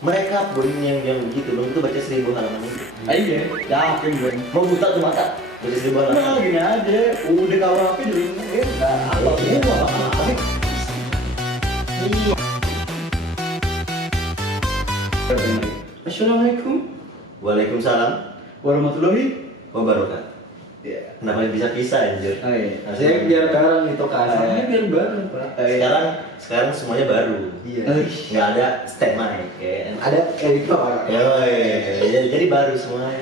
Mereka belum yang begitu, belum itu baca 1000 halaman itu. Iya, yakin gue. Mau buta tuh mata, baca 1000 halaman. Nah, gini aja, udah kawal apa dulu mungkin. Nah, apa semua apa. Iya. Assalamualaikum Waalaikumsalam warahmatullahi wabarakatuh. ya. Kenapa bisa pisah anjir? Oh iya. Saya biar sekarang itu kasarnya biar bareng pak. Sekarang semuanya baru. Iya. Nggak ada stand mic kayak. Ada editor. Jadi baru semuanya.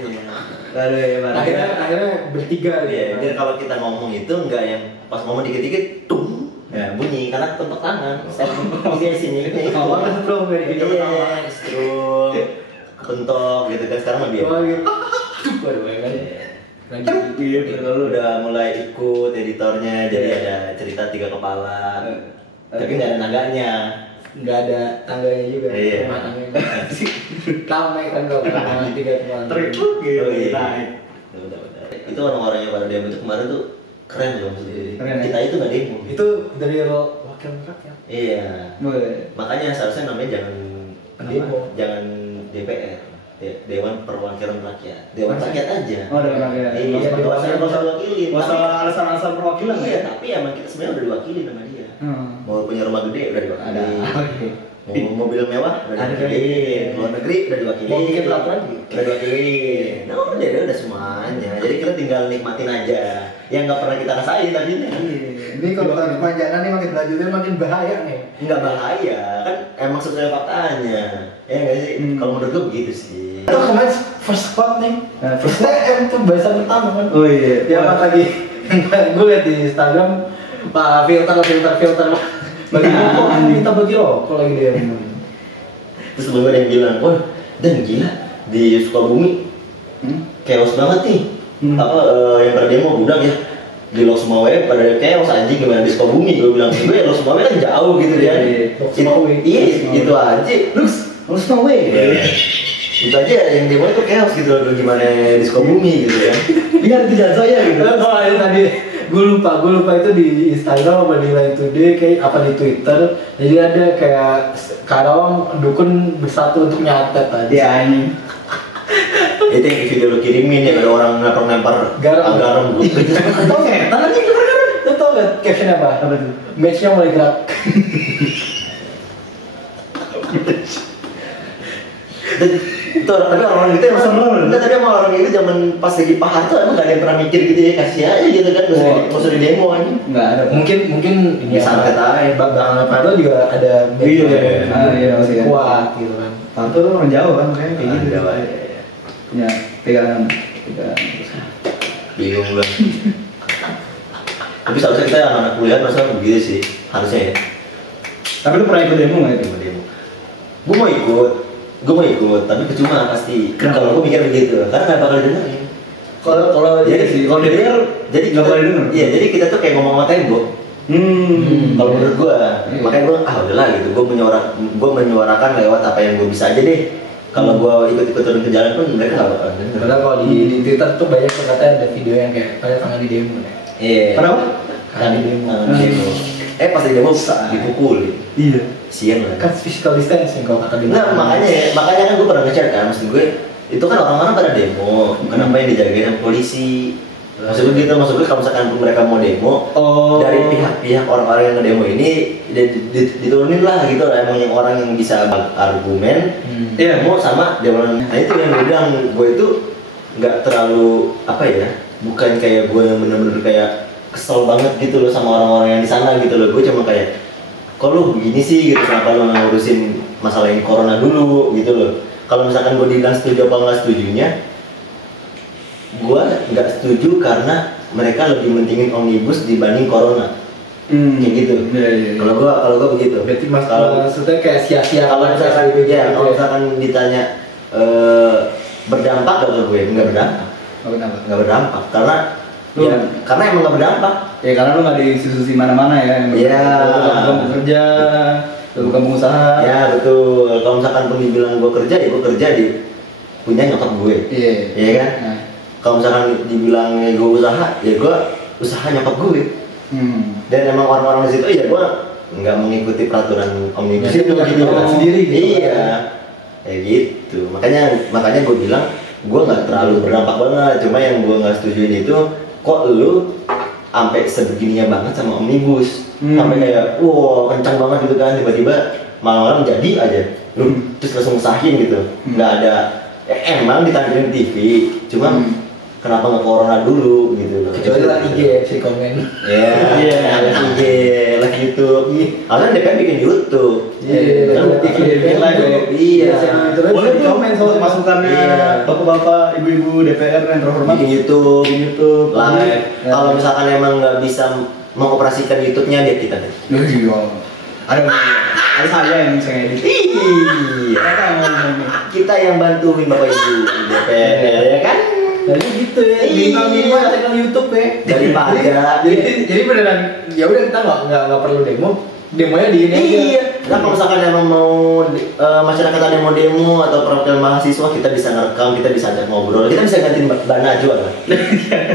Baru ya, baru. Akhirnya bertiga Iya, dia. biar kalau kita ngomong itu nggak yang pas ngomong dikit-dikit tung ya bunyi karena tepuk tangan. Iya sini. Awalnya setrum kayak gitu. Iya, strum, kepentok gitu kan sekarang lebih. Oh gitu. Waduh kan. Itu lu udah mulai ikut editornya, jadi ada cerita 3 kepala. Tapi nggak ada naganya. Nggak ada tangganya juga. Iya. Rumah tangganya. Ramai kan kalau sama 3 teman. Terikut gitu. Oh, iya. Naik. Udah. Itu orang-orang yang pada demo itu kemarin tuh keren loh maksudnya. Keren, ya? Kita itu nggak demo. Itu dari wakil rakyat. Iya. Boleh. Makanya seharusnya namanya jangan Demo. jangan DPR. Dewan Perwakilan Rakyat. Dewan Rakyat aja. Oh, Dewan Rakyat. Iya, Iya, nggak usah diwakilin. Gak usah Tapi- alasan-alasan perwakilan Iya, ya. tapi emang kita sebenarnya udah diwakilin sama dia. Hmm. Mau punya rumah gede udah diwakilin. Ada. Oke. Mau mobil mewah udah Ada. diwakilin. Luar negeri udah diwakilin. Mau bikin peraturan juga. Udah diwakilin. Nah, udah semuanya. Jadi kita tinggal nikmatin aja. Yang nggak pernah kita rasain tadinya. Ini kalau kita kepanjangan nih makin lanjutin makin bahaya nih. Nggak bahaya, kan emang sesuai faktanya. Ya nggak sih? Kalau menurut gue begitu sih. Itu kemarin first spot nih. Nah, first TM tuh bahasa pertama kan. Oh iya. Ya pas lagi gue liat di Instagram pak filter bagi rokok minta bagi rokok lagi dia. Terus sebelumnya ada yang bilang, wah, dan gila di Sukabumi chaos banget nih. Apa yang pada demo budak ya di Los Sumawe pada chaos anjing gimana di Sukabumi gue bilang gue Los Sumawe kan jauh gitu ya. Los Sumawe. Iya itu aja. Los Sumawe. Itu aja yang demo itu chaos gitu loh gimana di Sukabumi gitu ya. Biar tidak saya gitu. Oh itu tadi gue lupa itu di Instagram apa di Line Today kayak apa di Twitter. Jadi ada kayak Karawang dukun bersatu untuk nyatet aja. Iya ini. Itu yang video lo kirimin ya ada orang lempar garam gitu. Tau nggak? Tangannya gerak-gerak. Lo tau nggak caption apa? Apa tuh? Matchnya mulai gerak. Dan itu tapi orang-orang gitu emang Serem. enggak tapi emang orang itu zaman pas lagi pahar tuh emang gak ada yang pernah mikir gitu ya kasih aja gitu kan nggak usah di demo aja. Enggak ada. Mungkin ini Ya, santet aja. Bang Padlo juga ada Iya, match iya, iya. kuat gitu kan. Tanto tuh orang Jawa kan kayak gitu. Jawa, Ya. ya. Punya pegangan. Bingung gue. Tapi seharusnya kita anak-anak kuliah masa begitu sih harusnya ya. Tapi lu pernah ikut demo nggak itu? Demo. Gue mau ikut, tapi percuma pasti. Kenapa? Kalau gue mikir begitu, karena nggak bakal dengerin. Kalau Jadi sih, kalau denger, jadi nggak kita- boleh denger. Iya, jadi kita tuh kayak ngomong sama tembok. Kalau menurut gue, Iya. makanya gue udahlah gitu. Gue menyuarakan lewat apa yang gue bisa aja deh. Kalau gue ikut-ikut turun ke jalan pun mereka nggak bakal denger. Padahal kalau di Twitter tuh banyak tuh katanya ada video yang kayak pada tangan di demo ya. Iya. Kenapa? Kan Tangan di demo. tangan di demo. Pas di demo dipukul. Iya. Sian lah. Kan physical distancing kalau kata dia. Nah makanya kan gue pernah nge-share kan, maksud gue itu kan orang-orang pada demo, kenapa yang dijagain sama polisi? Maksud gue gitu, maksud gue kalau misalkan mereka mau demo, Oh. dari pihak-pihak orang-orang yang ngedemo ini diturunin lah gitu lah, emang yang orang yang bisa argumen, Iya. demo sama dewan. Nah itu yang gue bilang, gue itu nggak terlalu apa ya, bukan kayak gue yang bener-bener kayak kesel banget gitu loh sama orang-orang yang di sana gitu loh, gue cuma kayak kok lu begini sih gitu, kenapa lu nggak ngurusin masalah ini corona dulu gitu loh. Kalau misalkan gue dibilang setuju apa nggak setujunya, gue nggak setuju karena mereka lebih mentingin omnibus dibanding corona. Kayak gitu. Iya, iya. Kalau gue begitu. Berarti kalau maksudnya kayak sia-sia kalau misalkan PSBB ya, gitu kalau misalkan ditanya berdampak gak ke gue, nggak berdampak. Oh, kenapa? Nggak berdampak karena Lu- ya, karena emang nggak berdampak. Ya karena lu nggak disususi mana-mana ya. Iya. Lu bukan bekerja, lu bukan pengusaha. Ya betul. Kalau misalkan pun dibilang gue kerja, ya gue kerja di punya nyokap gue. Iya. Iya kan? Nah. Kalau misalkan dibilang gue usaha, ya gue usaha nyokap gue. Dan emang orang-orang di situ ya gue nggak mengikuti peraturan omnibus Ya, itu punya gitu. kebijakan sendiri gitu. Iya. kayak gitu. Makanya gue bilang gue nggak terlalu berdampak banget. Cuma yang gue nggak setujuin itu kok lu sampai sebegininya banget sama omnibus, sampai kayak wow kencang banget gitu kan, tiba-tiba malam-malam jadi aja lu terus langsung sahin gitu, nggak ada emang ditampilin TV, cuma kenapa nggak corona dulu gitu loh. Kecuali lah IG si komen. Iya, ada IG, lah YouTube. Karena DPR bikin YouTube. Iya, kan bikin live ya. Iya. Boleh tuh komen soal masukannya Iya. bapak-bapak, ibu-ibu DPR yang terhormat. Bikin YouTube, YouTube, live. Ya. Kalau misalkan emang nggak bisa mengoperasikan YouTube-nya dia kita deh. Iya. Ada saya yang bisa ngedit. Iya. Mereka yang ngomong. Kita yang bantuin Bapak Ibu di DPR ya kan? Jadi gitu ya, minimal channel YouTube ya. Daripada Jadi beneran ya udah kita nggak perlu demonya di ini aja. iya. Nah kalau misalkan emang mau masyarakat ada yang mau demo atau perwakilan mahasiswa, kita bisa ngerekam, kita bisa ajak ngobrol, kita bisa gantiin Mbak Najwa kan?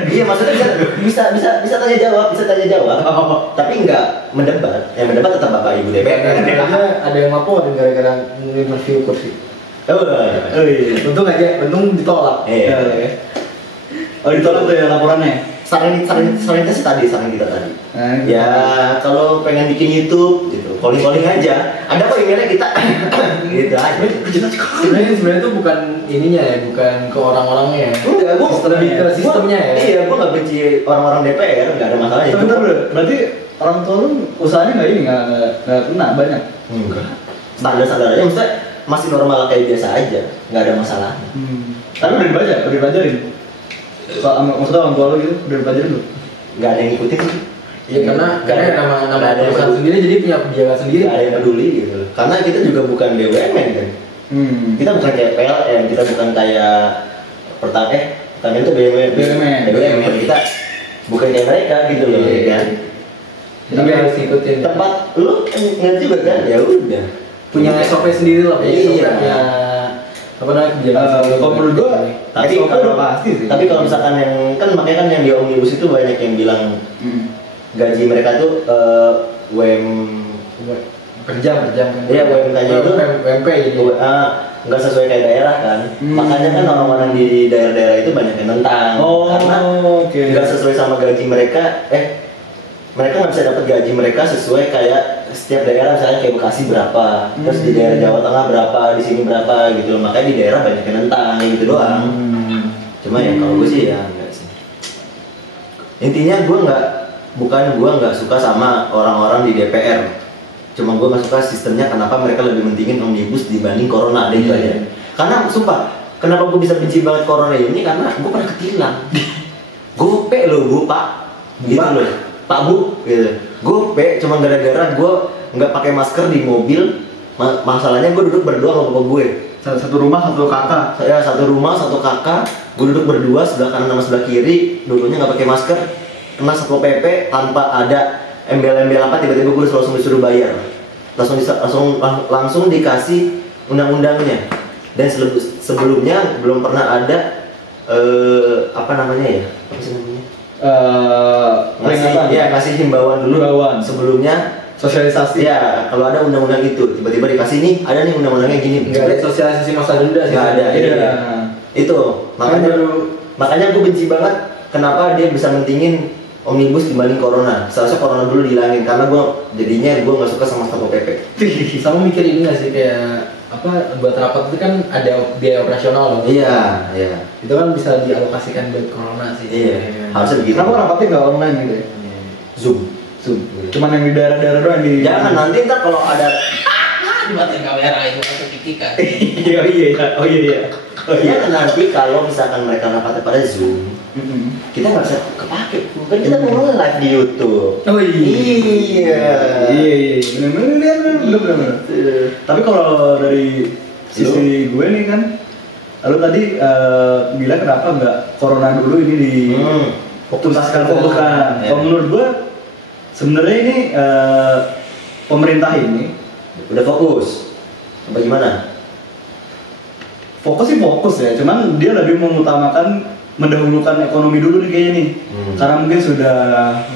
Iya maksudnya bisa tanya jawab, tapi nggak mendebat. Yang mendebat tetap Bapak Ibu DPR. Ada yang laporin gara-gara nge-review kursi. Oh iya. Untung ditolak. Iya. Oh ditolak tuh ya laporannya. Saran kita tadi. Nah, Ya kalau pengen bikin YouTube gitu, calling aja. Ada kok emailnya kita, gitu aja. Sebenarnya itu bukan ininya ya, bukan ke orang-orangnya ya. Enggak, gua Lebih ke sistemnya ya. Iya, gua nggak benci orang-orang DPR, nggak ada masalah. Tapi bentar bro, berarti orang tua lu usahanya nggak kena banyak. Enggak. Standar aja, maksudnya masih normal kayak biasa aja, nggak ada masalah. Tapi udah dipelajarin. Maksudnya orang tua lu gitu udah dipelajarin belum? Nggak ada yang ngikutin sih. Iya karena nama nggak ada yang perusahaan peduli. sendiri jadi punya kebijakan sendiri. Nggak ada yang peduli gitu. Karena kita juga bukan BUMN kan. Kita bukan kayak PLN, kita bukan kayak Pertamina itu BUMN. Kita bukan kayak mereka gitu loh, Iya. kan. Jadi harus ngikutin. Tempat lu nggak juga kan? Ya udah. Punya SOP sendiri lah, punya SOP, Iya. punya apa namanya kebijakan sendiri. Kalau menurut gua, Tapi SOP udah pasti sih. Tapi kalau misalkan yang kan makanya kan yang di omnibus itu banyak yang bilang gaji mereka tuh per jam kan. Iya, UMK-nya itu UMP jadi. nggak sesuai kayak daerah kan. Makanya kan orang-orang di daerah-daerah itu banyak yang nentang karena oke. nggak sesuai sama gaji mereka. Mereka nggak bisa dapat gaji mereka sesuai kayak setiap daerah, misalnya kayak Bekasi berapa, terus di daerah Jawa Tengah berapa, di sini berapa gitu. Makanya di daerah banyak yang nentang gitu doang. Cuma ya kalau gue sih ya enggak sih. Intinya gue nggak suka sama orang-orang di DPR. Cuma gue nggak suka sistemnya, kenapa mereka lebih mentingin omnibus dibanding corona deh itu aja. Karena sumpah, kenapa gue bisa benci banget corona ini karena gue pernah ketilang. Gope loh gue pak, gitu loh, pak bu, gitu. Gope cuma gara-gara gue nggak pakai masker di mobil. Masalahnya gue duduk berdua sama bapak gue. Satu rumah satu kakak. Saya satu rumah satu kakak, gue duduk berdua sebelah kanan sama sebelah kiri, dulunya nggak pakai masker, kena satpol pp tanpa ada embel-embel apa, tiba-tiba gue langsung disuruh bayar, langsung dikasih undang-undangnya. Dan sebelumnya belum pernah ada apa namanya ya, apa sih namanya, ngasih himbauan dulu. Sebelumnya Sosialisasi. ya kalau ada undang-undang itu tiba-tiba dikasih nih, ada nih undang-undangnya gini. Nggak ada sosialisasi masa denda sih. Nggak ada. Iya. Itu makanya gue benci banget kenapa dia bisa mentingin omnibus dibanding corona. Seharusnya corona dulu dihilangin karena gue nggak suka sama satpol pp. Sama mikir ini nggak sih kayak apa, buat rapat itu kan ada biaya operasional loh. Iya. Itu kan bisa dialokasikan buat corona sih. Iya. Harusnya begitu. Kenapa rapatnya nggak online gitu ya? Zoom. Cuman yang di daerah-daerah doang di. Jangan nanti ntar kalau ada Dimatiin kamera itu atau kan. iya. ya nanti kalau misalkan mereka rapatnya pada Zoom, kita nggak bisa kepake. Kan kita mau live di YouTube. Oh Iya. Bener. Tapi kalau dari sisi gue nih kan, lalu tadi bilang kenapa nggak corona dulu ini di fokuskan. Ya. Kalau menurut gue sebenarnya ini pemerintah ini Udah fokus. Apa gimana? fokus ya, cuman dia lebih mengutamakan mendahulukan ekonomi dulu nih kayaknya nih. Karena mungkin sudah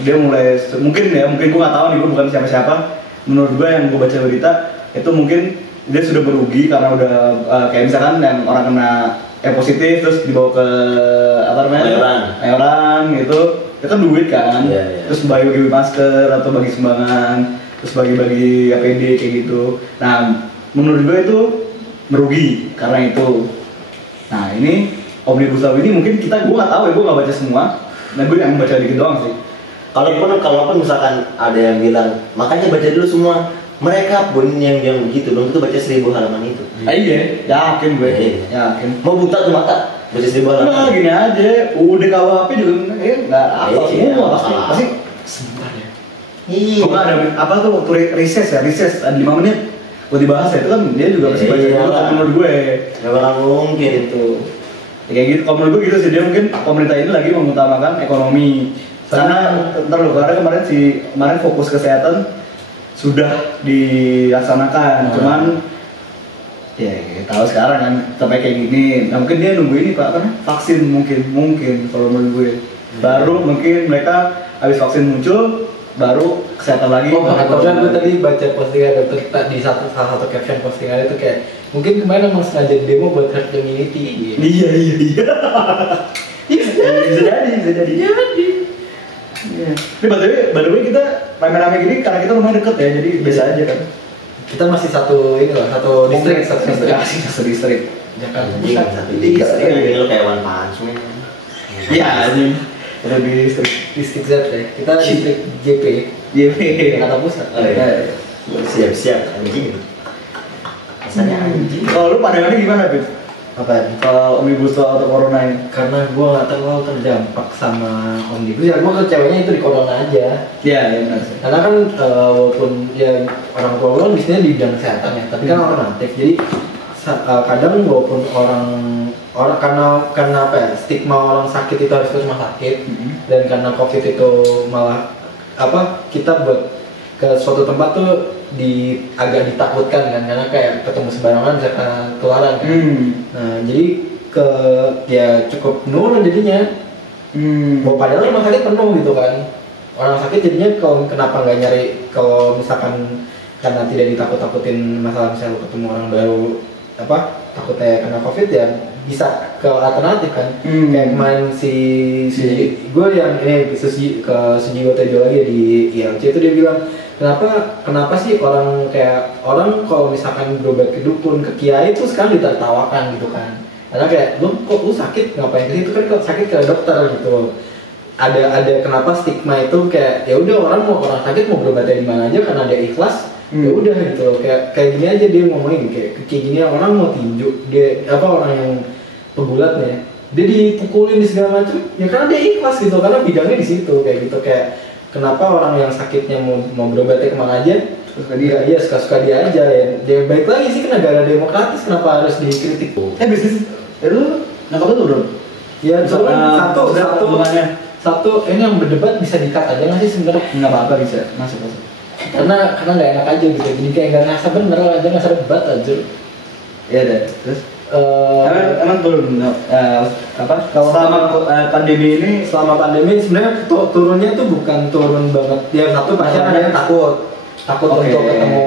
dia mulai mungkin gue nggak tahu nih, gue bukan siapa-siapa. Menurut gue yang gue baca berita itu mungkin dia sudah merugi karena udah kayak misalkan yang orang kena positif terus dibawa ke apa namanya mayoran gitu, itu kan duit kan. Terus bagi masker atau bagi sumbangan, terus bagi APD kayak gitu. Nah menurut gue itu merugi karena itu. Nah ini Omnibus Law ini mungkin gue nggak tahu ya, gue nggak baca semua. Nah gue yang baca dikit doang sih. Kalaupun misalkan ada yang bilang makanya baca dulu semua, mereka pun yang begitu belum tentu baca 1000 halaman itu. Iya, yakin gue. Yakin. Mau buta tuh mata baca 1000 halaman. Nah, gini aja, UUD-KUHP juga nggak apa semua pasti. Sebentar ya. Iya. Kok ada apa tuh riset ada 5 menit buat dibahas ya, itu kan dia juga pasti baca dulu kan menurut gue. Gak bakal mungkin itu. Ya, kayak gitu, kalau menurut gue gitu sih, dia mungkin pemerintah ini lagi mengutamakan ekonomi. Karena kemarin fokus kesehatan sudah dilaksanakan, cuman ya tahu sekarang kan sampai kayak gini. Nah mungkin dia nunggu ini Pak, karena vaksin mungkin kalau menurut gue. Baru mungkin mereka habis vaksin muncul, baru kesehatan lagi. Kebetulan gue tadi baca postingan di salah satu caption postingan itu kayak mungkin kemarin emang sengaja demo buat herd immunity. Iya. Bisa jadi. Iya. Ini by the way kita rame-rame gini karena kita rumahnya deket ya, jadi biasa aja kan. Kita masih satu distrik. Satu distrik. Jakarta. Satu distrik ini lo kayak One Punch Man. Iya anjing. Ada di Distrik Z ya. Kita distrik JP. Jakarta Pusat. Siap anjing. Rasanya anjing. Kalau lu pandangannya gimana, Bib? Apa? Kalau Omnibus Law atau Corona ini? Karena gue nggak terlalu terdampak sama Omnibus ya, gue ke ceweknya itu di Corona aja. Iya benar sih. Karena kan walaupun ya orang tua gue kan bisnisnya di bidang kesehatan ya, tapi kan alternatif. Jadi kadang walaupun orang karena apa ya, stigma orang sakit itu harus ke rumah sakit, dan karena COVID itu malah kita buat ke suatu tempat tuh agak ditakutkan kan, karena kayak ketemu sembarangan bisa ketularan kan. Nah jadi cukup menurun jadinya. Padahal rumah sakit penuh gitu kan. Orang sakit jadinya kalau kenapa nggak nyari, kalau misalkan karena tidak ditakut-takutin masalah misalnya ketemu orang baru takutnya kena COVID ya bisa ke alternatif kan. Kayak kemarin si gue yang ini ke Sujiwo Tejo lagi di ILC itu dia bilang kenapa sih orang kalau misalkan berobat ke dukun, ke kiai itu sekarang ditertawakan gitu kan. Karena kayak lu sakit ngapain ke situ, kan kalau sakit ke dokter gitu. Ada kenapa stigma itu kayak ya udah orang sakit mau berobatnya di mana aja karena dia ikhlas. Ya udah gitu loh, kayak gini aja dia ngomongin kayak gini, orang mau tinju dia orang yang pegulatnya dia dipukulin di segala macam ya karena dia ikhlas gitu, karena bidangnya di situ kayak gitu. Kayak kenapa orang yang sakitnya mau berobatnya kemana aja suka-suka dia aja ya. Dia baik lagi sih ke negara demokratis, kenapa harus dikritik? Bisnis lu nangkap itu bro? Ya satu ini yang berdebat bisa di-cut aja nggak sih sebenarnya? Nggak apa-apa, bisa masuk. Karena nggak enak aja gitu, jadi kayak nggak ngerasa bener aja, ngerasa debat aja. Iya deh, terus emang turun kalau selama pandemi sebenarnya turunnya tuh bukan turun banget. Ya satu pasti ada yang takut untuk ketemu,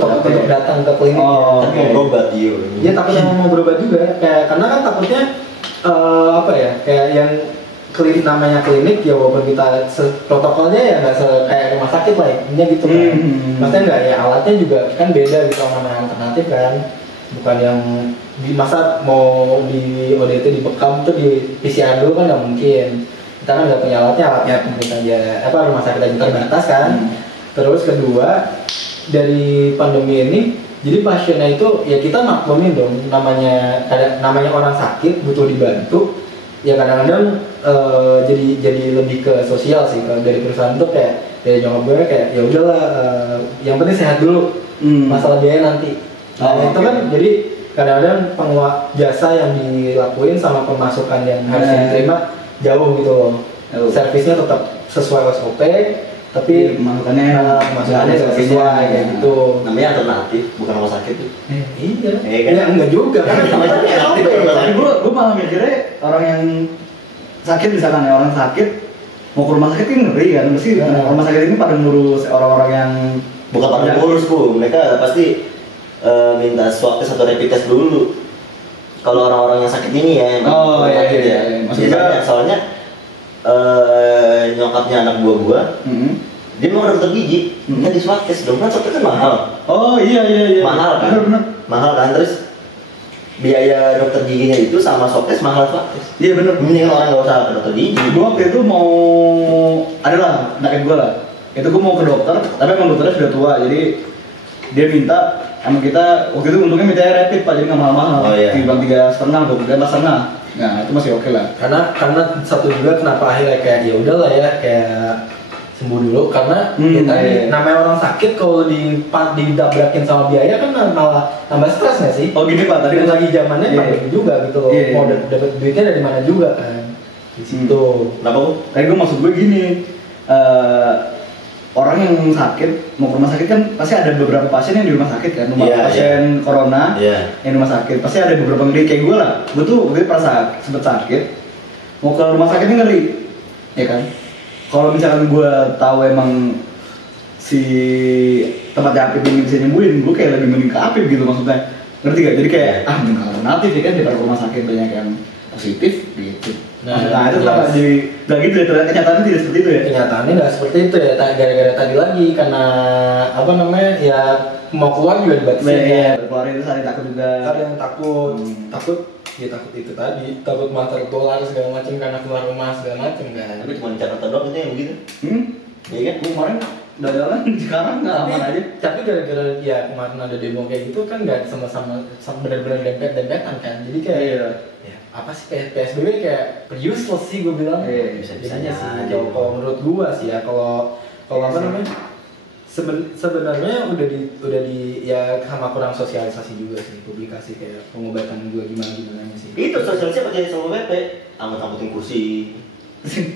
untuk datang ke klinik. Tapi mau berobat iya takut yang mau berobat juga, kayak karena kan takutnya kayak yang namanya klinik ya, walaupun kita protokolnya ya nggak kayak rumah sakit lah ya gitu kan. Maksudnya nggak ya, alatnya juga kan beda gitu sama alternatif kan, bukan yang di masa mau di ODT dibekam tuh di PCR dulu kan nggak mungkin. Kita kan nggak punya alatnya pemerintah aja rumah sakit aja terbatas kan. Terus kedua, dari pandemi ini jadi pasiennya itu ya kita maklumin dong, namanya orang sakit butuh dibantu ya, kadang-kadang jadi lebih ke sosial sih. Kalau dari perusahaan tuh kayak dari nyokap gue kayak ya udahlah, yang penting sehat dulu, masalah biaya nanti. Itu kan jadi kadang-kadang penguat jasa yang dilakuin sama pemasukan yang harus diterima jauh gitu loh. Servisnya tetap sesuai SOP, tapi pemasukannya sesuai kayak gitu. Namanya alternatif, bukan rumah sakit tuh. Iya, enggak juga kan. Gue malah mikirnya orang yang sakit, misalkan ya orang sakit mau ke rumah sakit ini ngeri kan, mesti rumah sakit ini pada ngurus orang-orang yang bukan pada ngurus mereka pasti minta swab test atau rapid test dulu. Kalau orang-orang yang sakit ini ya, sakit ya. Biasanya soalnya nyokapnya anak gua, dia mau dokter gigi, minta di swab test dong, kan swab test kan mahal. Oh iya. Mahal kan? Bener. Mahal kan, terus biaya dokter giginya itu sama swab test mahal swab test. Iya bener. Mendingan orang nggak usah ke dokter gigi. Gua waktu itu mau adalah penyakit gua lah. Itu gua mau ke dokter, tapi emang dokternya sudah tua, jadi dia minta sama kita waktu itu untungnya minta rapid pak, jadi nggak mahal-mahal. Timbang 3,5, 4,5. Nah itu masih oke lah. Karena satu juga kenapa akhirnya kayak ya udahlah ya kayak sembuh dulu karena namanya orang sakit kalau didabrakin sama biaya kan malah tambah stres nggak sih? Oh gini pak, tadi lagi zamannya juga gitu loh. Mau dapat duitnya dari mana juga kan? Di situ. Kenapa bu? Tadi gue maksud gue gini, orang yang sakit mau ke rumah sakit kan pasti ada beberapa pasien yang di rumah sakit kan, pasien corona yang di rumah sakit pasti ada beberapa ngeri kayak gue lah. Gue tuh waktu itu sempet sakit, mau ke rumah sakitnya ngeri, ya kan? Kalau misalkan gue tahu emang si tempatnya Apip ini bisa nyembuhin, gue kayak lebih mending ke Apip gitu maksudnya, ngerti gak? Jadi kayak mending alternatif ya kan, daripada rumah sakit banyak yang positif gitu. Nah itu kenapa jadi nggak gitu ya? Kenyataannya tidak seperti itu ya? Kenyataannya nggak seperti itu ya, gara-gara tadi lagi karena apa namanya ya mau keluar juga dibatasin ya. Keluar itu saling takut juga. Ada yang takut ya takut itu tadi, takut mah tertular segala macam karena keluar rumah segala macam kan. Tapi cuma di Jakarta doang itu yang begitu. Iya kan? Kemarin udah jalan sekarang nggak aman aja. Tapi gara-gara ya kemarin ada demo kayak gitu kan nggak sama-sama benar-benar dempet-dempetan kan. Jadi kayak ya, apa sih PSBB kayak useless sih gue bilang. Bisa-bisanya sih. Kalau menurut gue sih ya kalau apa namanya? Sebenarnya udah di ya sama kurang sosialisasi juga sih, publikasi kayak pengobatan gue gimana sih. Itu sosialisasi pakai sama PP, angkut-angkutin kursi.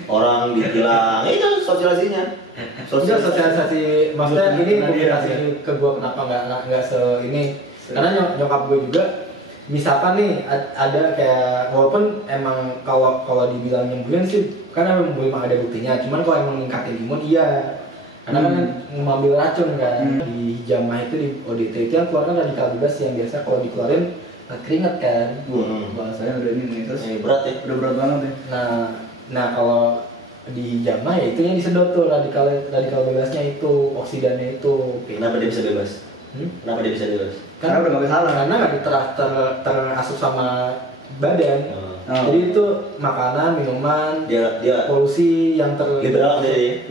Orang dibilang itu sosialisasinya. Sosialisasi maksudnya ini publikasi ke gue kenapa nggak ini karena nyokap gue juga misalkan nih ada kayak walaupun emang kalau dibilang nyembuhin sih karena belum ada buktinya, cuman kalau emang ningkatin imun iya. Karena kan mengambil racun kan di hijamah itu di ODT itu yang keluarkan radikal bebas yang biasa kalau dikeluarin keringet kan. Bahasanya udah ini terus berat ya, udah berat banget ya. Nah kalau di hijamah ya itu yang disedot tuh radikal bebasnya itu oksidannya itu. Kenapa dia bisa bebas? Kenapa dia bisa bebas? Karena udah nggak salah. Karena nggak terasup sama badan. Jadi itu makanan, minuman, dia polusi yang liberal dia.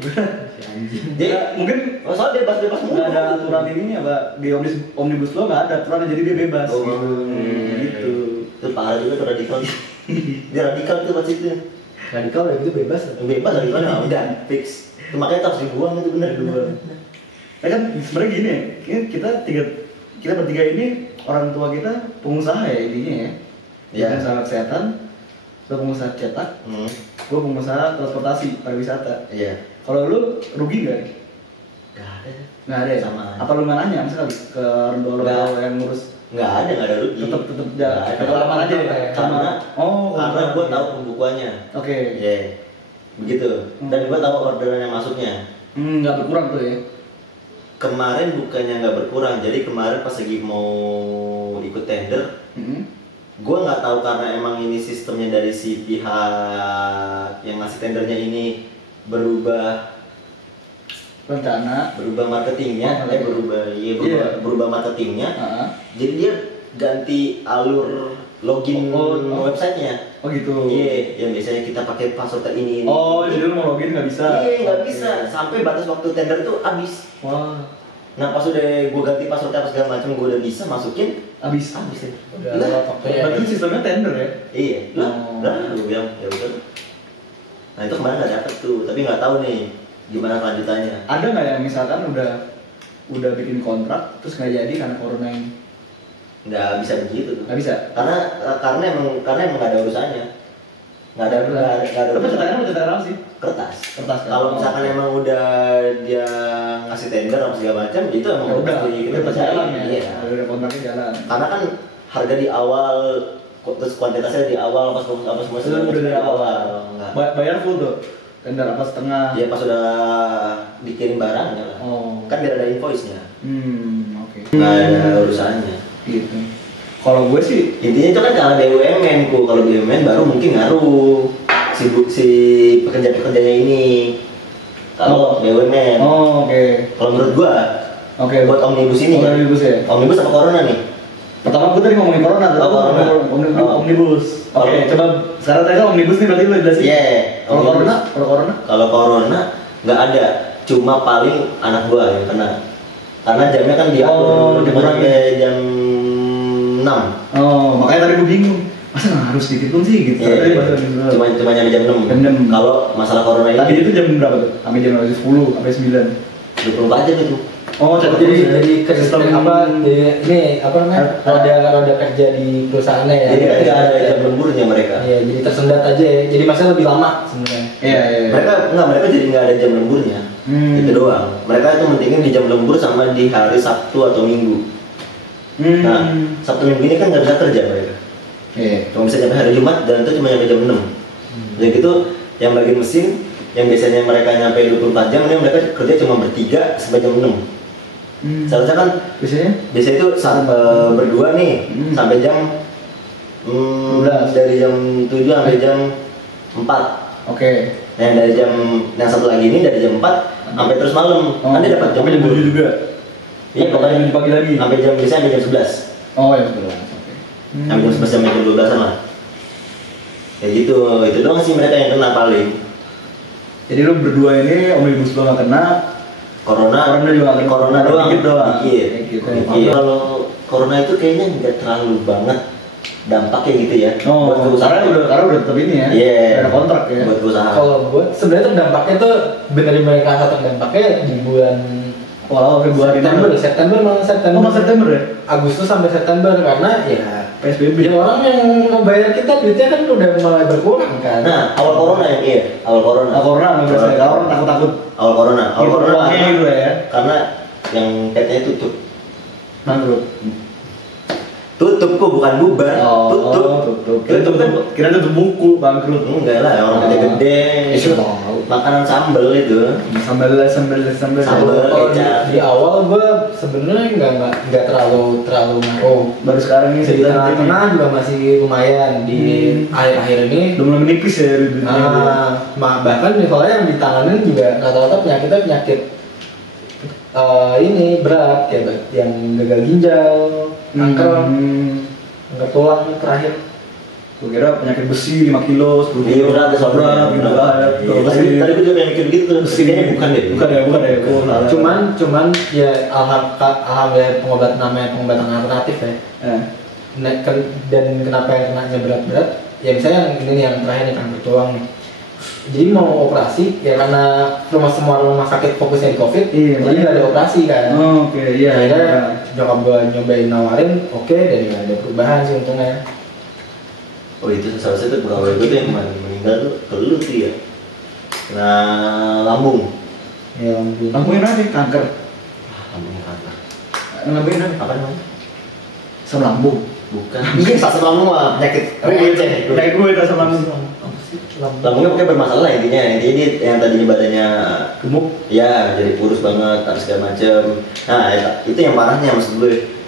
Dia mungkin soalnya bebas nggak ada aturan ininya pak, di omnibus law nggak ada aturannya, jadi dia bebas. Gitu. Itu parah juga tuh radikal. Dia radikal tuh pas itu. Radikal udah gitu bebas radikal dan fix. Itu makanya harus dibuang itu benar. Ya kan sebenarnya gini ya, kita bertiga ini orang tua kita pengusaha ya intinya ya. Pengusaha kesehatan, gue pengusaha cetak, gue pengusaha transportasi pariwisata. Kalau lu rugi nggak? Nggak ada ya? Sama apa lu nggak nanya sekali ke orang tua yang ngurus? Nggak ada rugi. Tetap aman aja ya? Karena gue tahu pembukuannya. Oke. Begitu. Dan gue tahu orderan yang masuknya. Nggak berkurang tuh ya? Kemarin bukannya nggak berkurang, jadi kemarin pas lagi mau ikut tender, gue nggak tahu karena emang ini sistemnya dari si pihak yang ngasih tendernya ini berubah marketingnya, berubah marketingnya, jadi dia ganti alur login websitenya. Oh gitu. Yang biasanya kita pakai password ini. Jadi lu mau login nggak bisa? Nggak bisa, sampai batas waktu tender tuh habis. Wah. Nah pas udah gue ganti password apa segala macam, gue udah bisa masukin, habis ya. Berarti sistemnya tender ya? Iya. Gue bilang ya udah. Nah itu kemarin nggak dapet tuh, tapi nggak tahu nih gimana kelanjutannya. Ada nggak yang misalkan udah bikin kontrak terus nggak jadi karena corona ini? Nggak bisa begitu tuh. Nggak bisa. Karena emang nggak ada urusannya. Nggak ada. Tapi cetakan apa sih? Kertas. Kan? Kalau misalkan emang udah dia ngasih tender apa segala macam, itu emang udah jalan ya. Iya. Udah kontraknya jalan. Karena kan harga di awal, terus kuantitasnya di awal, apa semua udah dari awal. Bayar full tuh. Tender apa setengah? Iya pas udah dikirim barangnya lah. Kan biar ada invoice-nya. Oke. nggak ada urusannya gitu. Kalau gue sih intinya itu kan karena BUMN ku, kalau BUMN baru mungkin ngaruh si pekerja-pekerjanya ini. Kalau BUMN. Oke. Kalau menurut gua, buat omnibus ini kan. Omnibus ya. Omnibus apa corona nih? Pertama gue tadi ngomongin corona, omnibus. Oke, coba sekarang tadi kan omnibus nih berarti lo jelasin. Iya. Kalau corona nggak ada, cuma paling anak gua yang kena. Karena jamnya kan diatur jam 6. Oh, makanya tadi gue bingung. Masa nggak harus dikit pun sih gitu? Cuma nyampe jam 6. Kalau masalah corona ini. Tadi itu jam berapa tuh? Sampai jam 10, sampai 9. 24 jam itu. Oh, jadi kerja apa? Ini apa namanya? Roda kerja di perusahaannya ya. Jadi kan nggak ada jam lemburnya mereka. Iya, jadi tersendat aja ya. Jadi masanya lebih lama sebenarnya. Iya. Mereka jadi nggak ada jam lemburnya. Itu doang. Mereka itu mentingin di jam lembur sama di hari Sabtu atau Minggu. Nah, Sabtu Minggu ini kan nggak bisa kerja mereka. Cuma bisa sampai hari Jumat dan itu cuma sampai jam 6. Jadi gitu yang bagian mesin yang biasanya mereka nyampe 24 jam, ini mereka kerja cuma bertiga sampai jam 6. Seharusnya kan biasanya itu berdua nih sampai jam dari jam 7 sampai jam 4. Oke. Yang satu lagi ini dari jam 4 sampai terus malam. Kan dia dapat jam 7 juga. Iya, pokoknya pagi lagi. Sampai jam 11. Oh, ya 11. Oke. Sampai jam 11 sampai jam 12-an lah. Ya gitu, itu doang sih mereka yang kena paling. Jadi lu berdua ini omnibus doang nggak kena, corona juga nggak kena, corona doang. Dikit. Kalau corona itu kayaknya nggak terlalu banget dampaknya gitu ya. Buat usaha karena udah tetap ini ya. Ada kontrak ya. Buat usaha. Kalau buat sebenarnya terdampaknya tuh benar-benar kerasa terdampaknya di bulan Februari September ya. Agustus sampai September karena ya PSBB. Ya orang yang mau bayar kita duitnya kan udah mulai berkurang kan. Nah, awal corona takut. Awal corona gitu ya. Karena yang katanya tutup. Bangkrut. Tutup kok bukan bubar. Tutup. Kira tutup buku bangkrut. Enggak lah, orang gede-gede. Itu makanan sambel itu. Sambel kecap. Di awal gua sebenarnya nggak terlalu ngaruh. Baru sekarang ini di tengah juga masih lumayan di akhir-akhir ini. Udah mulai menipis ya. Bahkan misalnya yang ditanganin juga rata-rata penyakit ini berat kayak yang gagal ginjal, kanker tulang terakhir. Gue kira penyakit besi 5 kilo, 10 kilo. Iya udah ada soalnya. Tadi gue juga mikir gitu. Besinya bukan deh. Cuman ya alhamdulillah pengobatan alternatif ya. Dan kenapa yang kenanya berat-berat? Ya misalnya yang ini yang terakhir nih kanker tulang nih. Jadi mau operasi ya karena semua rumah sakit fokusnya di COVID, jadi nggak ada operasi kan. Akhirnya nyokap gue nyobain nawarin, dan nggak ada perubahan sih untungnya. Oh itu salah satu pegawai gue tuh yang kemarin meninggal tuh lu tuh ya. Kena lambung. Ya lambung. Lambungnya apa? Kanker. Lambungnya kanker. Lambungnya apa namanya? Asam lambung. Bukan. Mungkin asam lambung mah penyakit. Penyakit gue itu asam lambung. Lambungnya pokoknya bermasalah intinya dia yang tadinya badannya gemuk, ya jadi kurus banget, harus segala macem. Nah itu yang parahnya maksud gue.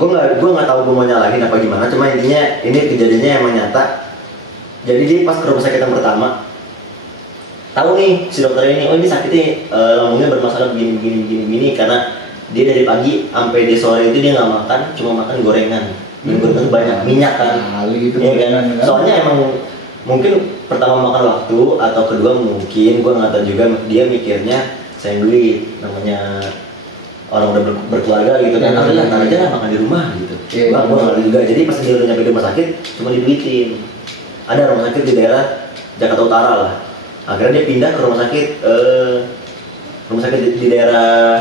Gue nggak tahu gue mau nyalahin apa gimana, cuma intinya ini kejadiannya emang nyata. Jadi dia pas ke rumah sakit yang pertama, tahu nih si dokter ini, ini sakitnya lambungnya bermasalah begini karena dia dari pagi sampai di sore itu dia nggak makan, cuma makan gorengan. Gorengan banyak minyak kan. Ya, kan? Soalnya emang mungkin pertama makan waktu atau kedua mungkin gue nggak tahu juga dia mikirnya sayang duit, namanya orang udah berkeluarga gitu kan, ntar aja lah makan di rumah gitu. Gue nggak juga. Jadi pas dia udah nyampe di rumah sakit cuma diduitin. Ada rumah sakit di daerah Jakarta Utara lah. Akhirnya dia pindah ke rumah sakit di daerah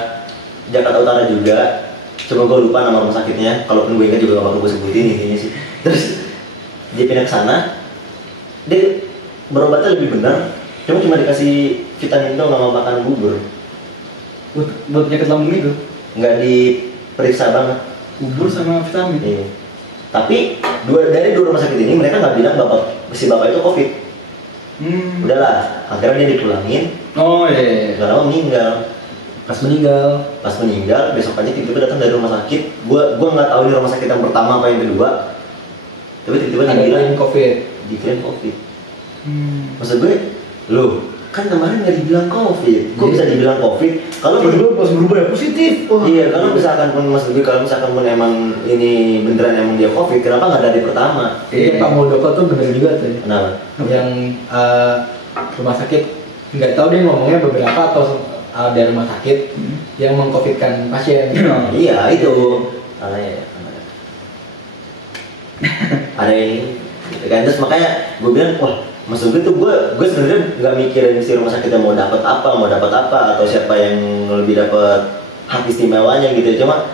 Jakarta Utara juga. Cuma gue lupa nama rumah sakitnya. Kalaupun gue ingat juga gak bakal gue sebutin intinya sih. Terus dia pindah ke sana. Dia berobatnya lebih benar, cuma dikasih vitamin dong sama makan bubur. Buat penyakit lambung itu? Nggak Diperiksa banget. Bubur sama vitamin? Iya. Tapi dari dua rumah sakit ini mereka nggak bilang si bapak itu COVID. Udahlah, akhirnya dia dipulangin. Oh iya. Gak lama meninggal. Pas meninggal besok aja tiba-tiba datang dari rumah sakit. Gua nggak tahu ini rumah sakit yang pertama apa yang kedua, tapi tiba-tiba dia bilang diklaim COVID. Maksud gue, loh kan kemarin nggak dibilang COVID, kok bisa dibilang COVID? Kalau pas berubah ya positif. Iya, kalau misalkan pun maksud gue kalau misalkan pun emang ini beneran emang dia COVID, kenapa nggak dari pertama? Iya, Pak Muldoko tuh bener juga tuh. Kenapa? Yang rumah sakit nggak tahu dia ngomongnya beberapa atau dari rumah sakit yang mengcovidkan pasien. Iya itu, ada ini, kan terus makanya gue bilang wah. Maksud gue tuh gue sebenarnya nggak mikirin si rumah sakitnya mau dapat apa atau siapa yang lebih dapat hak istimewanya gitu. Cuma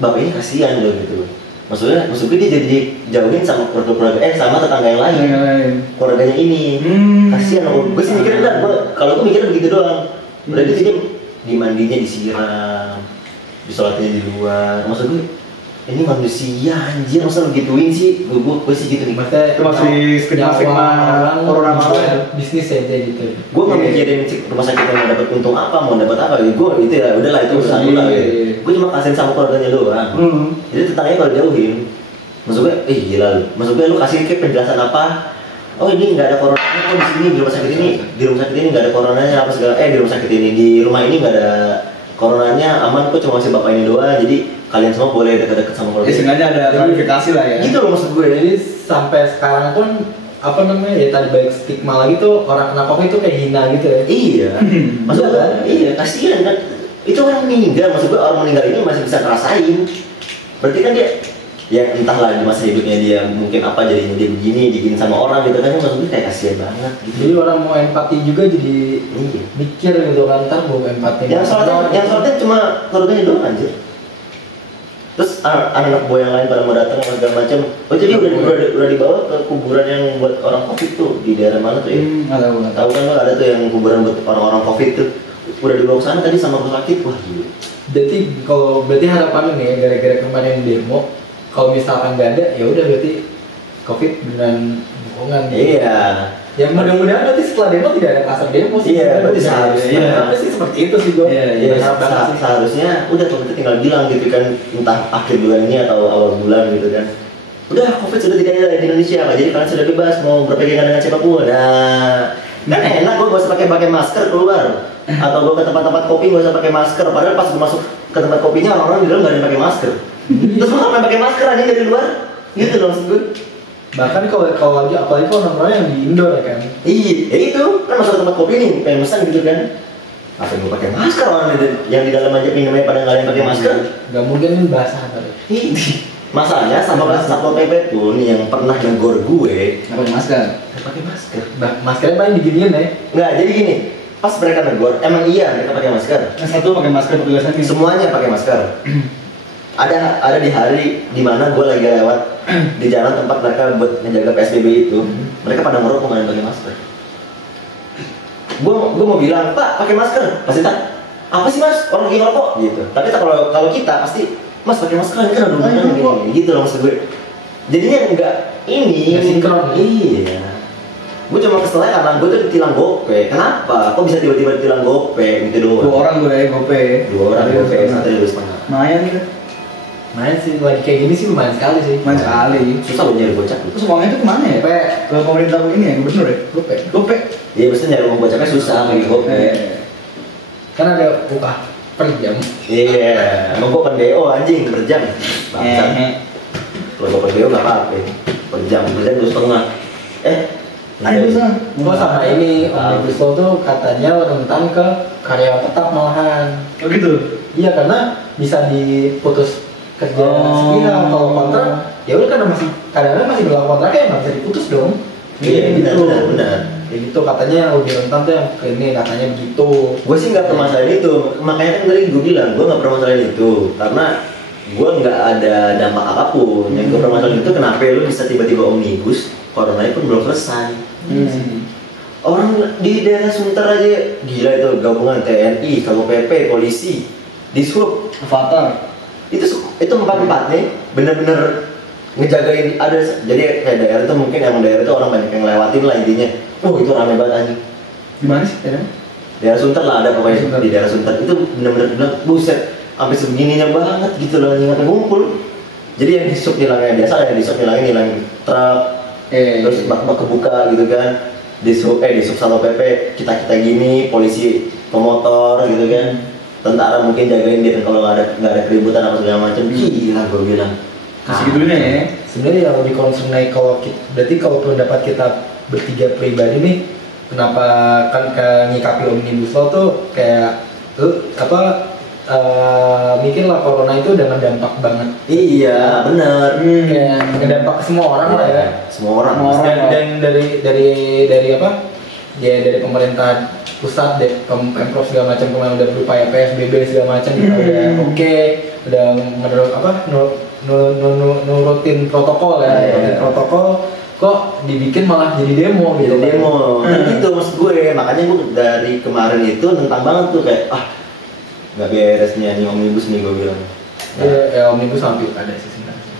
bapak ini kasihan loh gitu. Maksud gue dia jadi jauhin sama keluarga sama tetangga yang lain. Keluarganya ini kasihan loh. Gue sih mikirnya kalau gue mikirnya begitu doang. Udah gitu dia dimandinya disiram, disolatinnya di luar. Maksud gue ini manusia anjir, masa lu gituin sih? Gue sih gitu nih. Maksudnya itu masih stigma orang bisnis aja gitu. Gue nggak mikirin rumah sakit yang mau dapat untung apa, mau dapat apa. Gue itu ya udahlah itu urusan gue lah. Gue cuma kasihin sama keluarganya doang. Jadi tetangganya kalau jauhin, maksud gue, gila lu. Maksud gue lu kasih kayak penjelasan apa? Oh ini nggak ada corona, kok di sini di rumah sakit ini nggak ada coronanya apa segala. Di rumah sakit ini di rumah ini nggak ada coronanya, aman kok cuma si bapak ini doang. Jadi kalian semua boleh dekat-dekat sama keluarga. Sengaja ada klarifikasi lah ya. Gitu loh maksud gue. Jadi sampai sekarang pun apa namanya ya tadi balik stigma lagi tuh orang kena COVID itu kayak hina gitu ya. Iya. Maksud gue, kasihan kan. Itu orang meninggal, maksud gue orang meninggal ini masih bisa ngerasain. Berarti kan dia ya entahlah di masa hidupnya dia mungkin apa jadinya dia begini digini sama orang gitu kan, maksud gue kayak kasihan banget gitu. Jadi orang mau empati juga jadi mikir gitu kan, ntar mau empati. Yang soalnya cuma keluarganya doang anjir. Terus anak-anak buah yang lain pada mau datang segala macam. Oh jadi udah dibawa ke kuburan yang buat orang COVID tuh di daerah mana tuh ya? Tahu kan lo ada tuh yang kuburan buat orang-orang COVID tuh. Udah dibawa ke sana tadi sama rumah sakit. Wah gila. Berarti harapan nih ya gara-gara kemarin demo, kalau misalkan nggak ada ya udah berarti COVID beneran bohongan. Iya. Ya mudah-mudahan nanti setelah demo tidak ada pasar demo sih. Iya, berarti seharusnya. Apa sih seperti itu sih gue. Iya, seharusnya udah tuh kita tinggal bilang gitu kan, entah akhir bulan ini atau awal bulan gitu kan. Udah COVID sudah tidak ada di Indonesia, jadi kalian sudah bebas mau berpegangan dengan siapapun. Nah, kan enak gue gak usah pakai masker keluar, atau gue ke tempat-tempat kopi gak usah pakai masker. Padahal pas gue masuk ke tempat kopinya orang-orang di dalam nggak ada yang pakai masker. Terus gue sampai pakai masker aja dari luar, gitu loh maksud gue. Bahkan kalau lagi apalagi kalau nongkrong yang di indoor ya kan. Iya, ya itu kan masuk ke tempat kopi nih, pengen pesan gitu kan. Apa yang pakai masker orang yang di dalam aja minumnya pada nggak ada yang pakai masker? Gak mungkin kan basah kali. Masalahnya sama satpol pp pun yang pernah negor gue nggak pakai masker. Nggak pakai masker. Maskernya paling diginiin ya. Nggak, jadi gini. Pas mereka negor, emang iya mereka pakai masker. Yang satu pakai masker petugasnya. Semuanya pakai masker. ada di hari dimana gue lagi lewat di jalan tempat mereka buat menjaga PSBB itu, mereka pada merokok nggak pakai masker. Gue mau bilang, Pak pakai masker, pasti tak apa sih mas orang lagi ngerokok gitu. Tapi kalau kita pasti mas pakai masker ini kan ada hubungannya gitu loh maksud gue. Jadinya enggak sinkron. Iya. Gue cuma keselnya karena gue tuh ditilang gope. Kenapa? Kok bisa tiba-tiba ditilang gope gitu doang? 2 orang gue ya gope. 2 orang gope, 1.500. Lumayan gitu. Main sih, lagi kayak gini sih lumayan sekali sih. Lumayan sekali. Susah buat nyari bocah. Terus uangnya itu kemana ya? Gope. Ke pemerintah ini ya, gubernur ya? Gope. Iya, mesti nyari uang bocahnya susah lagi gope. Kan ada upah per jam. Iya, emang gue PDO anjing per jam. Bangsat. Kalau gue PDO nggak apa-apa. Per jam 2,5. Ayo bisa. Oh sama ini Omnibus Law tuh katanya rentan ke karyawan tetap malahan. Oh gitu? Iya karena bisa diputus kerja sepihak. Kalau kontrak ya udah kan kadang-kadang masih berlaku kontraknya nggak bisa diputus dong. Iya gitu. Benar. Kayak gitu katanya yang lebih rentan tuh yang ke ini katanya begitu. Gue sih nggak permasalahan itu, makanya kan tadi gue bilang gue nggak permasalahan itu karena gue nggak ada dampak apapun. Yang gue permasalahan itu kenapa lu bisa tiba-tiba omnibus, corona pun belum selesai. Orang di daerah Sunter aja gila itu gabungan TNI, Satpol PP, polisi, Dishub, Avatar. Itu 4-4 bener-bener ngejagain ada. Jadi kayak daerah itu mungkin emang daerah itu orang banyak yang lewatin lah intinya. Oh itu rame banget anjing. Di mana sih daerah? daerah Sunter lah ada pokoknya di daerah Sunter itu benar-benar bilang buset sampai sebegininya banget gitu loh nyingkat ngumpul. Jadi yang di sub nilangnya biasa ya, di sub nilangnya nilang truk, terus bak-bak kebuka gitu kan. Di sub Satpol PP kita gini, polisi pemotor gitu kan, tentara mungkin jagain dia kalau nggak ada keributan apa segala macam. Gila gue bilang. Segitunya ya. Sebenarnya yang lebih concern kalau berarti kalau pendapat kita bertiga pribadi nih, kenapa kan ngikapi omnibus law tuh kayak mikir lah corona itu udah ngedampak banget. Iya benar. Kayak ngedampak ke semua orang lah ya. Semua orang. Dan dari apa? Ya dari pemerintah pusat, pemprov segala macam kemarin udah berupaya PSBB segala macam kita udah udah menurut nurutin protokol ya. Nurutin protokol kok dibikin malah jadi demo gitu. Jadi demo. Kan gitu maksud gue. Makanya gue dari kemarin itu nentang banget tuh kayak nggak beres nih omnibus nih gue bilang. Ya omnibus hampir ada sih sebenarnya.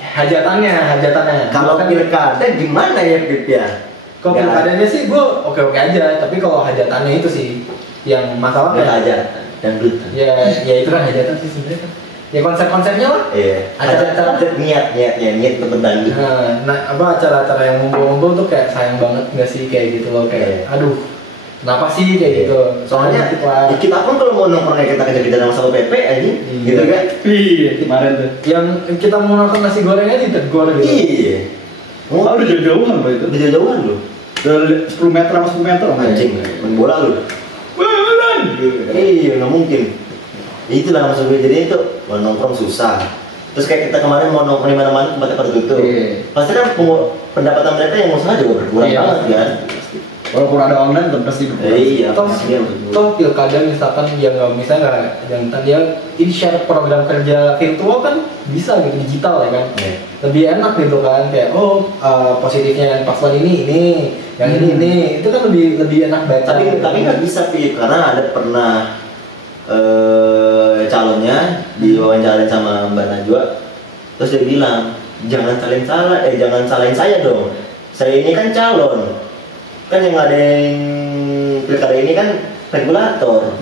Hajatannya. Kalau pilkada gimana ya Pip ya? Kalau pilkadanya sih gue oke aja, tapi kalau hajatannya itu sih yang masalahnya. Hajatan dangdut. Ya itu kan hajatan sih sebenarnya kan. Ya konsep-konsepnya lah. Iya. Acara niat untuk dangdut. Nah, acara-acara yang ngumpul-ngumpul tuh kayak sayang banget nggak sih kayak gitu loh kayak. Aduh. Kenapa sih kayak gitu? Soalnya kita pun kalau mau nongkrong kita kejar-kejar sama Satpol PP aja, gitu kan? Iya, kemarin tuh. Yang kita mau makan nasi goreng aja ditegur gitu. Iya. Udah jauh-jauhan loh itu. Udah jauh-jauhan loh. Udah 10 meter sama 10 meter anjing, main bola lu. Iya, nggak mungkin. Itulah maksud gue, jadi itu mau nongkrong susah. Terus kayak kita kemarin mau nongkrong di mana-mana tempatnya pada tutup. Pasti kan pendapatan mereka yang usaha juga berkurang banget kan. Walaupun ada online tetap pasti berkurang. Iya. Toh pilkada misalkan yang dia share program kerja virtual kan bisa gitu digital ya kan. Lebih enak gitu kan kayak positifnya yang paslon ini yang ini itu kan lebih enak baca. Tapi nggak bisa karena ada pernah calonnya diwawancarain sama Mbak Najwa, terus dia bilang jangan salahin saya dong, saya ini kan calon, kan yang ngadain pilkada ini kan regulator,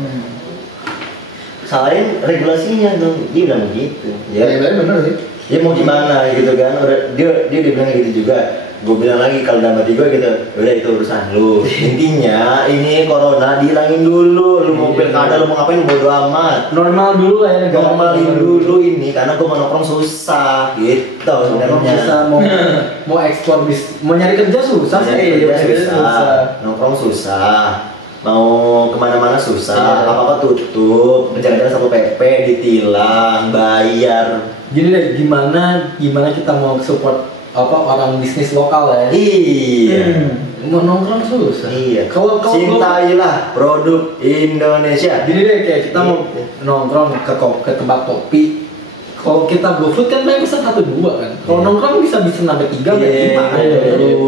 salahin regulasinya dong, dia bilang begitu. Ya benar sih. Ya mau gimana gitu kan, dia bilang gitu juga. Gue bilang lagi kalau dalam hati gue gitu, udah itu urusan lu. Intinya ini corona dihilangin dulu. Lu mau pilkada, lu mau ngapain bodo amat. Normal dulu lah ya negara. Normalin dulu ini karena gue mau nongkrong susah gitu sebenarnya. Susah mau ekspor mau nyari kerja susah sih. Susah. Nongkrong susah. Mau kemana-mana susah. Apa-apa tutup. Kejar-kejar Satpol PP ditilang, bayar. Gini deh, gimana kita mau support orang bisnis lokal ya? Iya. Mau nongkrong susah. Iya. Kalau cintailah produk Indonesia. Jadi deh kayak kita mau nongkrong ke tempat kopi. Kalau kita GoFood kan mereka bisa 1-2 kan. Kalau nongkrong bisa sampai 3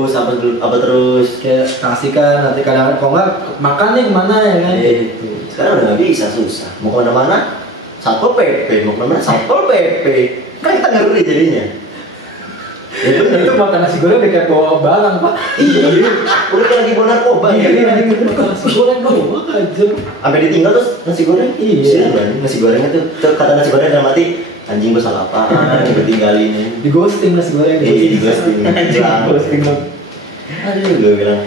sampai 5 kan. Terus kayak kasihkan nanti kadang kalau nggak makannya kemana ya kan? Gitu. Sekarang udah nggak bisa, susah. Mau kemana-mana Satpol PP, mau kemana Satpol PP. Kan kita ngeri jadinya. Itu makan nasi goreng udah kayak bawa barang pak. Iya. Udah kayak lagi bawa narkoba. Iya. Nasi goreng doang aja. Sampai ditinggal terus nasi goreng. Iya. Nasi gorengnya tuh kata nasi goreng dalam hati anjing gue salah apaan gue tinggalinnya. Di ghosting nasi goreng. Iya di ghosting. Ghosting dong. Aduh gue bilang.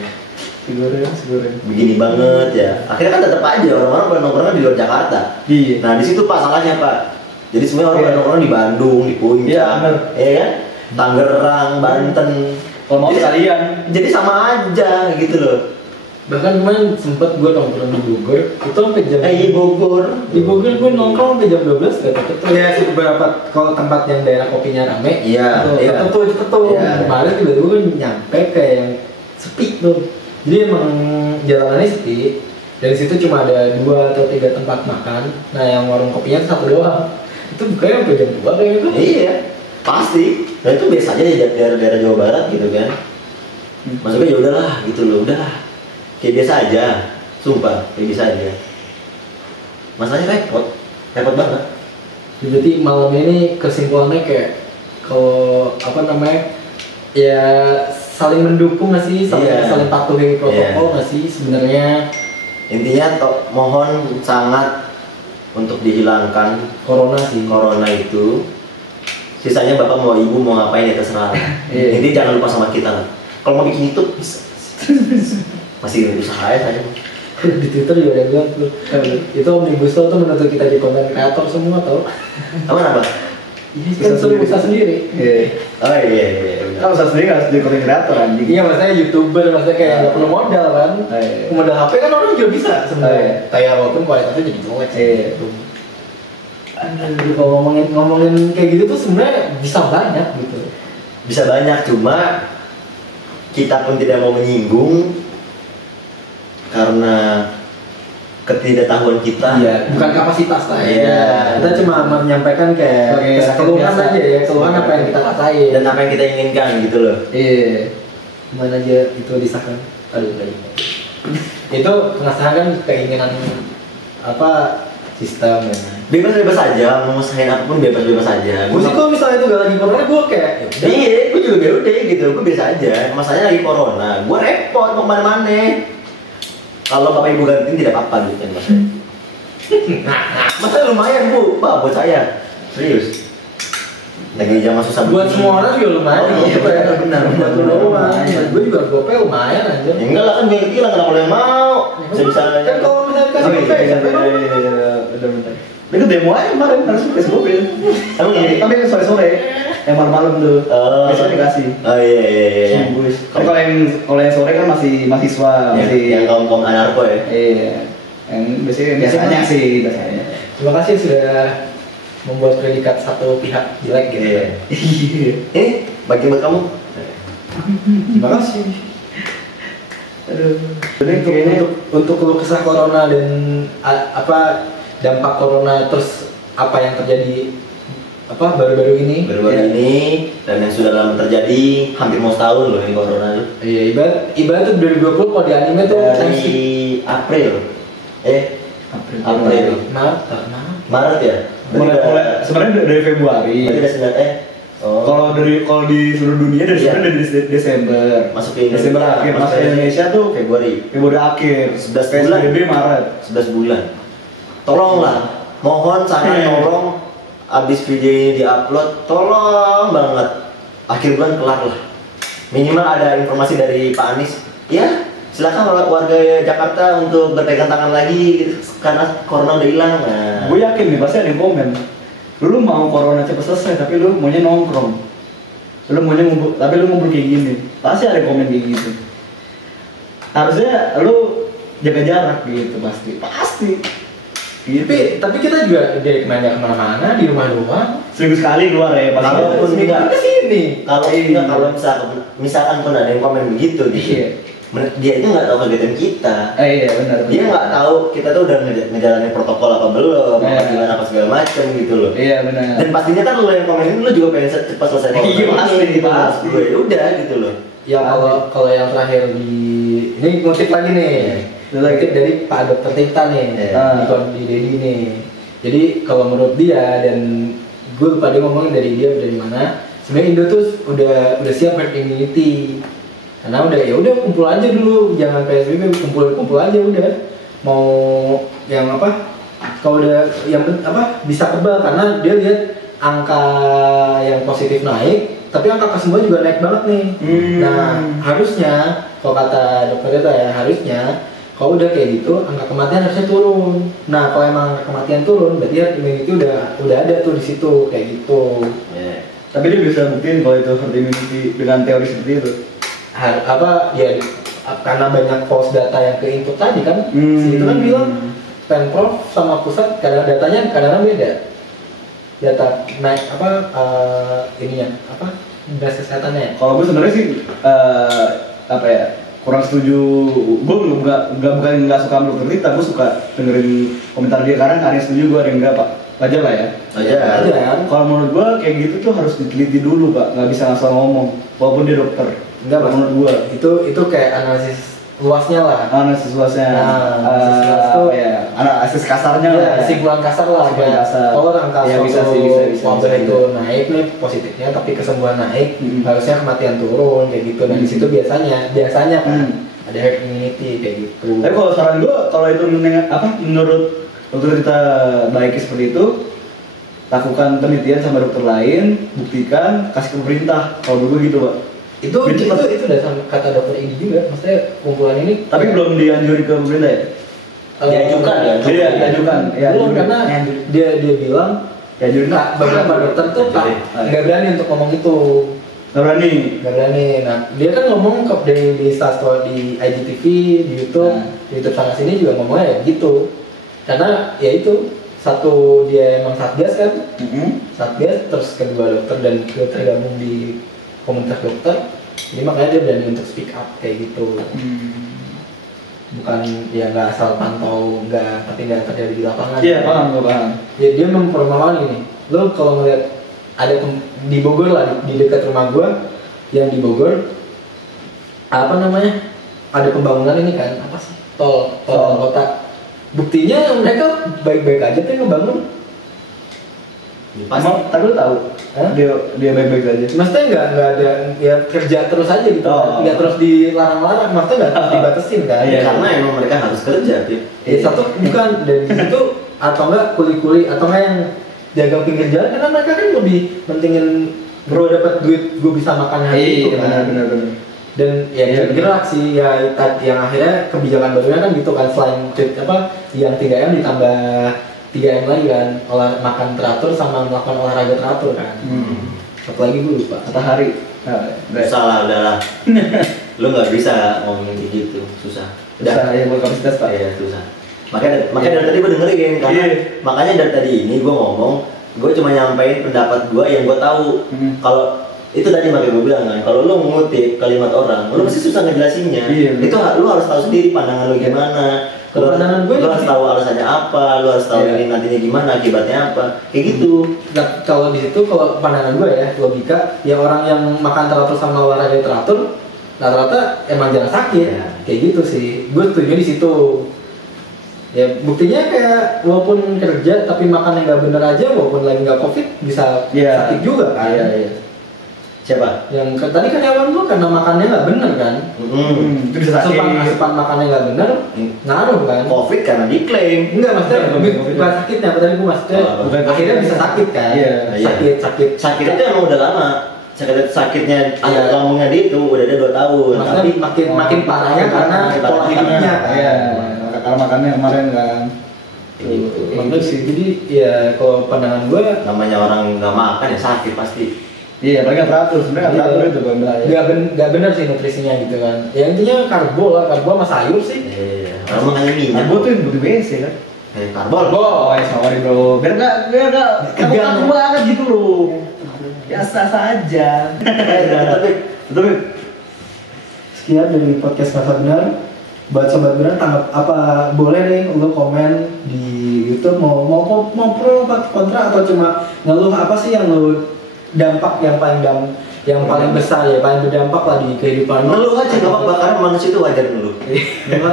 Nasi goreng. Begini banget ya. Akhirnya kan tetap aja orang-orang pada nongkrongnya di luar Jakarta. Iya. Nah di situ pak salahnya pak. Jadi semuanya orang pada nongkrong di Bandung, di Puncak, ya kan? Tangerang, Banten. Kalau mau sekalian. Jadi sama aja gitu loh. Bahkan kemarin sempet gue nongkrong di Bogor, itu sampai jam. Bogor. Di Bogor gue nongkrong sampai jam 12 gak tutup. Ya beberapa kalau tempat yang daerah kopinya rame. Iya. Tutup. Kemarin tiba-tiba gue nyampe kayak yang sepi tuh. Jadi emang jalanannya sepi. Dari situ cuma ada 2 atau 3 tempat makan. Nah yang warung kopinya itu 1 doang. Itu bukanya sampai jam 2 kayaknya tuh. Iya, pasti. Nah itu biasa aja di daerah Jawa Barat gitu kan. Maksudnya ya udahlah gitu loh, udahlah. Kayak biasa aja, sumpah, kayak biasa aja. Masalahnya repot banget. Jadi malam ini kesimpulannya kayak kalau ya saling mendukung nggak sih, saling patuhi protokol nggak sih sebenarnya. Intinya mohon sangat untuk dihilangkan corona itu. Sisanya bapak mau ibu mau ngapain ya terserah. Intinya jangan lupa sama kita lah. Kalau mau bikin YouTube bisa. Masih usaha ya saya. Di Twitter juga ada yang bilang tuh, itu Omnibus Law tuh menuntut kita jadi konten kreator semua tau. Apa? Iya kan suruh usaha sendiri. Oh iya. Kan usaha sendiri harus jadi konten kreator anjing. Iya maksudnya YouTuber, maksudnya kayak nggak perlu modal kan. Modal HP kan orang juga bisa sebenarnya. Kayak walaupun kualitasnya jadi jelek sih. Kalau ngomongin kayak gitu tuh sebenarnya bisa banyak gitu. Bisa banyak, cuma kita pun tidak mau menyinggung karena ketidaktahuan kita. Iya, bukan kapasitas lah ya. Kita cuma menyampaikan kayak keluhan aja ya, keluhan apa yang kita rasain dan apa yang kita inginkan gitu loh. Iya. Gimana aja itu disahkan. Aduh, itu pengesahan kan keinginan apa sistem ya. Bebas aja, mau usahain apapun bebas aja. Gue sih kalau misalnya itu gak lagi corona, gue kayak iya, gue juga udah gitu, gue biasa aja. Masalahnya lagi corona, gue repot mau kemana-mana. Kalau bapak ibu gantiin tidak apa-apa gitu mas. Masa lumayan bu, pak buat saya serius. Lagi zaman susah buat semua orang juga lumayan. Iya benar. Gue juga gope lumayan aja. Ya enggak lah kan gue hilang kenapa lo yang mau? Bisa kan kalau misalnya kasih gope, bener. Itu demo aja kemarin harus kasih mobil. Tapi sore-sore yang malam-malam tuh biasanya dikasih. Oh iya. Kalau yang sore kan masih mahasiswa, masih yang kaum anarko ya. Iya. Yang biasanya sih. Terima kasih sudah membuat predikat satu pihak jelek gitu. Ini bagi buat kamu. Terima kasih. Jadi untuk keluh kesah corona dan apa dampak corona terus apa yang terjadi baru-baru ini dan yang sudah lama terjadi hampir mau setahun loh yang corona itu. Iya, ibarat tuh 2020 kalau di anime tuh dari April Maret ya. Mulai sebenarnya dari Februari. Kalau di seluruh dunia dari Desember. Masuk ke Desember akhir, masuk ke Indonesia tuh Februari akhir. 11 bulan. PSBB Maret. 11 bulan. Tolonglah, mohon sangat tolong abis video ini diupload, tolong banget akhir bulan kelar lah. Minimal ada informasi dari Pak Anies. Ya, silakan warga Jakarta untuk berpegang tangan lagi gitu, karena corona udah hilang. Nah. Gue yakin nih pasti ada yang komen. Lu mau corona cepat selesai tapi lu maunya nongkrong. Lu maunya ngumpul, tapi lu ngumpul kayak gini. Pasti ada yang komen kayak gitu. Harusnya lu jaga jarak gitu pasti. Gitu. Tapi kita juga dari kemana-mana di rumah-rumah. Seminggu sekali keluar ya. Kalaupun enggak kesini. Kalau misalkan pun ada yang komen begitu gitu. Dia itu nggak tahu kegiatan kita. Iya benar. Dia nggak tahu kita tuh udah ngejalanin protokol apa belum, gimana apa segala macam gitu loh. Iya benar. Dan pastinya kan lo yang komenin lo juga pengen cepat selesai corona. Iya pasti. Ya udah gitu loh. Ya kalau yang terakhir ini ngutip lagi nih. Ngutip dari Pak Dokter Tirta nih di Dedi nih. Jadi kalau menurut dia dan gue lupa dia ngomongin dari mana. Sebenarnya Indo tuh udah siap herd immunity. Karena udah kumpul aja dulu, jangan PSBB, kumpul aja udah. Mau yang kalau udah yang bisa kebal karena dia lihat angka yang positif naik, tapi angka kesembuhan juga naik banget nih. Nah, harusnya kalau kata dokter itu ya harusnya kalau udah kayak gitu, angka kematian harusnya turun. Nah, kalau emang angka kematian turun, berarti herd immunity udah ada tuh di situ kayak gitu. Tapi dia bisa buktiin kalau itu herd immunity dengan teori seperti itu. Karena banyak false data yang ke-input tadi kan. Itu kan bilang Pemprov sama pusat datanya kadang-kadang beda. Data naik dinas kesehatannya. Kalau gue sebenarnya sih kurang setuju. Gue bukan nggak suka dokter Tirta, gue suka dengerin komentar dia karena ada yang setuju, gue ada yang enggak pak. Wajar lah ya. Wajar. Kalau menurut gue kayak gitu tuh harus diteliti dulu pak, nggak bisa langsung ngomong walaupun dia dokter. Enggak menurut gue itu kayak analisis luasnya lah. Analisis luasnya. Analisis kasarnya lah. Kesimpulan kasar lah. Kalau angka bisa wabah itu naik nih positifnya, tapi kesembuhan naik, harusnya kematian turun kayak gitu. Dan di situ biasanya kan ada herd immunity kayak gitu. Tapi kalau saran gue, kalau itu menurut dokter kita baiknya seperti itu, lakukan penelitian sama dokter lain, buktikan, kasih ke pemerintah. Kalau gue gitu, Pak. Itu udah sama kata dokter ini juga, maksudnya kumpulan ini. Tapi belum dianjurin ke pemerintah ya? Diajukan ya? Iya, diajukan. Belum, karena dia bilang diajurin beberapa dokter tuh nggak berani untuk ngomong itu. Nggak berani. Nah, dia kan ngomong di Instastory, di IGTV, di YouTube sana sini juga ngomongnya ya gitu. Karena ya itu, satu dia emang satgas kan, satgas, terus kedua dokter dan tergabung di komunitas dokter, jadi makanya dia berani untuk speak up kayak gitu. Bukan ya nggak asal pantau, tapi nggak terjadi di lapangan. Iya, paham. Ya dia mempermalukan ini. Lo kalau ngeliat ada di Bogor lah, di dekat rumah gua yang di Bogor, apa namanya, ada pembangunan ini kan, apa sih, tol kota. Buktinya mereka baik-baik aja tuh ngebangun. Pasti. Tapi lu tahu dia baik-baik aja. Maksudnya nggak ada ya, kerja terus aja gitu, nggak terus dilarang-larang, maksudnya nggak terus dibatasin kan? Iya, karena emang mereka harus kerja, Pip. Ya satu bukan dari situ, atau enggak kuli-kuli, atau enggak yang dagang pinggir jalan, karena mereka kan lebih pentingin bro dapat duit, gue bisa makan hari itu kan. Benar. Dan ya gerak sih ya, yang akhirnya kebijakan barunya kan gitu kan, selain yang 3M ditambah 3M lagi kan, makan teratur sama melakukan olahraga teratur kan. Satu lagi gue lupa. Matahari. Salah udahlah. Lu nggak bisa ngomongin kayak gitu, susah. Udah ya buat kapasitas Pak. Iya susah. Makanya dari tadi gue dengerin karena makanya dari tadi ini gue ngomong, gue cuma nyampein pendapat gue yang gue tahu. Kalau itu tadi makanya gue bilang kan, kalau lu mengutip kalimat orang, lu pasti susah ngejelasinnya. Itu lu harus tahu sendiri pandangan lu gimana. Kalau pandangan gue, lu harus tahu alasannya apa, lu harus tahu ini nantinya gimana, akibatnya apa, kayak gitu. Nah, kalau di situ, kalau pandangan gue ya, logika, ya orang yang makan teratur sama olahraga teratur, rata-rata emang jarang sakit, kayak gitu sih. Gue setuju di situ. Ya buktinya kayak walaupun kerja tapi makan yang nggak bener aja, walaupun lagi nggak covid bisa sakit juga kan. Siapa? Yang tadi kan hewan gua karena makannya nggak bener kan. Itu bisa sakit. Asupan makannya nggak bener, ngaruh kan. Covid karena diklaim. Enggak, maksudnya bukan sakitnya, apa tadi gua maksudnya akhirnya bisa sakit kan. Sakit itu emang udah lama. Sakitnya ngomongnya dia itu udah ada 2 tahun. Maksudnya makin parahnya karena pola hidupnya kan. Karena makannya kemarin kan. Gitu sih. Jadi ya kalau pandangan gua, namanya orang nggak makan ya sakit pasti. Iya, mereka teratur, sebenarnya teratur itu Bang. Gak benar sih nutrisinya gitu kan. Ya intinya karbo sama sayur sih. Iya. Kalau makannya minyak. Karbo tuh yang butuh WC kan. Karbol. Sorry bro. Biar nggak kamu banget gitu loh. Biasa saja. Betul. Sekian dari podcast Masa Benar. Buat sobat benar, tanggap apa boleh nih lo komen di YouTube mau pro apa kontra, atau cuma ngeluh apa sih yang lo dampak yang paling besar ya, paling berdampak lah di kehidupan lo. Ngeluh aja nggak apa-apa, karena manusia itu wajar ngeluh.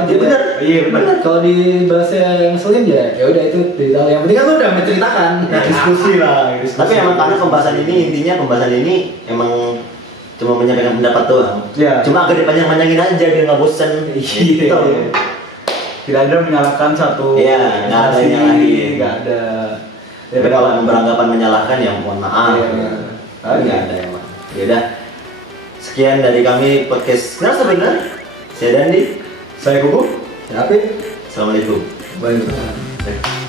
Bener. Iya benar. Kalau di bahasa yang ngeselin ya udah itu cerita. Yang penting kan lo udah menceritakan. Diskusi lah. Tapi emang karena pembahasan ini emang cuma menyampaikan pendapat doang. Cuma agak dipanjang-panjangin aja biar nggak bosan. Gitu. Tidak ada menyalahkan satu. Iya, nggak ada nyalahin. Nggak ada. Tapi kalau beranggapan menyalahkan ya mohon maaf. Nggak ada emang. Yaudah. Sekian dari kami podcast Ngerasa Benar. Saya Dandi. Saya Kuku. Saya Apit. Assalamualaikum. Bye.